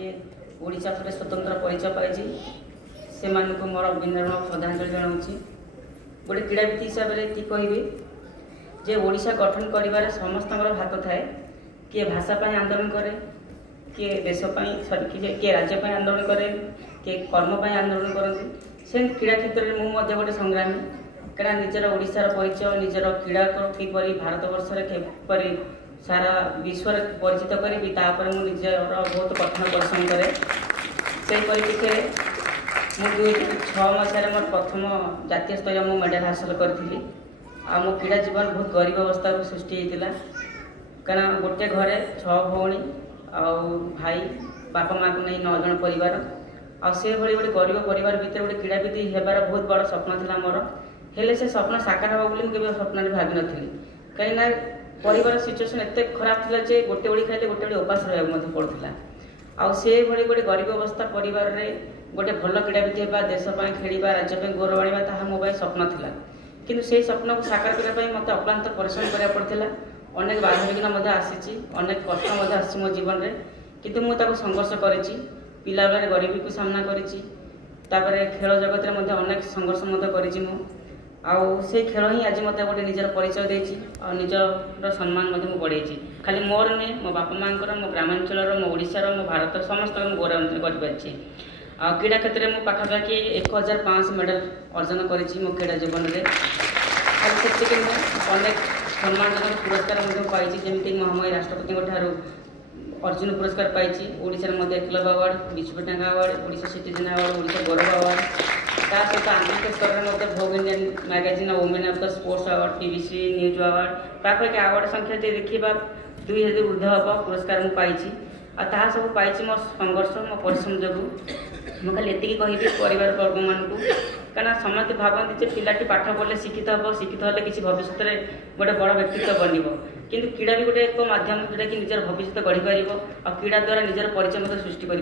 किए ओडिशा पर स्वतंत्र परिचय पाई से मोर विनम्र श्रद्धांजलि जनाऊँगी। गोटे क्रीड़ाविद हिसाब से कहबी जे ओडिशा गठन कर समस्त हाथ थाए। किए भाषापी आंदोलन करे, किए देशपाई किए राज्यपाई आंदोलन करे, किए कर्मपाई आंदोलन करती। से क्रीड़ा क्षेत्र में मुझे गोटे संग्रामी क्या निजर ओडिशार परिचय निजर क्रीड़ा किपरि भारत वर्ष किपरि सारा विश्व परिचित करी निजर बहुत कठिन परिश्रम करे। से परिप्रेक्षी में 2006 मसीह मोर प्रथम जातीय स्तर में मेडल हासिल करी। मो क्रीड़ा जीवन बहुत गरीब अवस्था सृष्टि होता क्या गोटे घरे 6 भौणी भाई बापा माँ को नहीं 9 जन परिवार से भाई गोटे गरीब परिवार भितर गोटे क्रीड़ाविद होबार बहुत बड़ स्वप्न था मोर। हेले से स्वप्न साकार हम बोली मुझे स्वप्न भाव नी कहीं परिवार सिचुएसन एत खराब था जे गोटे ओड़ी खाइले गोटे ओड़ी उपास रहा पड़ता। आउ से भाई गोटे गरीब अवस्था परिवार में गोटे भल क्रीड़ाविद होगा देशपाई खेलवा राज्य गौरव आने ताहा मो स्वप्न था। किंतु से स्वप्न को साकार करने मत अक्लांत परिश्रम करा पड़ता। अनेक बाधा विघ्न आसी अनेक कष्ट आसी मो जीवन में किंतु मुझे संघर्ष करी पिला बेले गरीबी को सामना करी खेल जगत में अनेक संघर्ष करी से खेल ही आज मत गोटे निजर परिचय देती निजर सम्मान बढ़े खाली मोर नुहे मो बापा माँ मो ग्रामांचल मो ओडिशार मो भारत समस्त गौरव कर क्रीड़ा क्षेत्र में पाखापाखि 1500 मेडल अर्जन करी मो क्रीड़ा जीवन में। खाली अनेक सम्मानजनक पुरस्कार पाई जमीक महामहिम राष्ट्रपति अर्जुन पुरस्कार पाई ओडिशा क्लब अवार्ड विश्व टांगा award Odisha citizen award Odisha गौरव अवार्ड सहित आंतरिक स्तर में Vogue Indian magazine women of the sports award PBC news award पाखापाखि अवार्ड संख्या देखा 2000 ऊर्ध हम पुरस्कार मुझे ता सब पाई मो संघर्ष मो परिश्रम जो मुझे खाली एति कहबी परिवार वर्ग मानू क्या समस्त भावती पिलाटी पाठ पढ़ले शिक्षित हम शिक्षित हेल्ले किसी भविष्य में गोटे बड़ व्यक्तित्व बन किंतु क्रीड़ा भी गोटे एक माध्यम जोटा कि निजर भविष्य गढ़ी पार और क्रीड़ा द्वारा निजर परिचय सृष्टि कर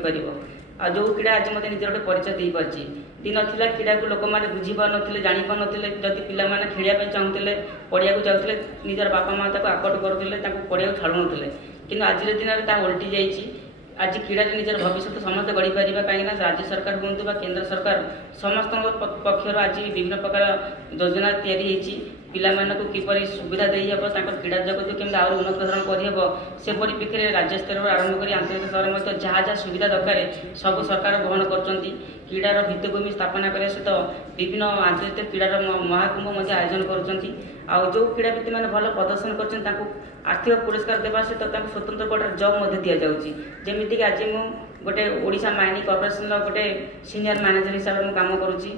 जो क्रीड़ा आज मत निजर गोटे परिचय दे पार्टी दिन था क्रीड़ा को लोक मैंने बुझी पार ना जानी पार ना जदि पिलाने खेलिया चाहूले पढ़िया जाते निजर बापा माँ आकट करुले पढ़िया छाड़ू ना कि आज दिन में उल्टी जाइए। आज क्रीड़ा निजर भविष्य समस्त गढ़ी पार कहीं राज्य सरकार हूँ केंद्र सरकार समस्त पक्षर आज विभिन्न प्रकार योजना तैयारी पिलाମାନଙ୍କୁ किपरि सुविधा देई हबो क्रीड़ा जगत केमती आहुरी उन्नत धरण करहब से परिप्रेक्षी में राज्य स्तर आरंभ कर आंतरिक स्तर में जहाँ जहाँ सुविधा दरकार सब सरकार बहन कर क्रीडार भित्तिभूमि स्थापना करने सहित विभिन्न आंतरिक क्रीडार महाकुंभ आयोजन कर जो क्रीड़ाविद मैंने भल प्रदर्शन कर आर्थिक पुरस्कार देवा सहित स्वतंत्र गोटे जब दि जाऊँगी जमीक आज मु गोटे ओडिशा माइनिंग कॉर्पोरेशन गोटे सीनियर मैनेजर हिसाब से काम करुँची।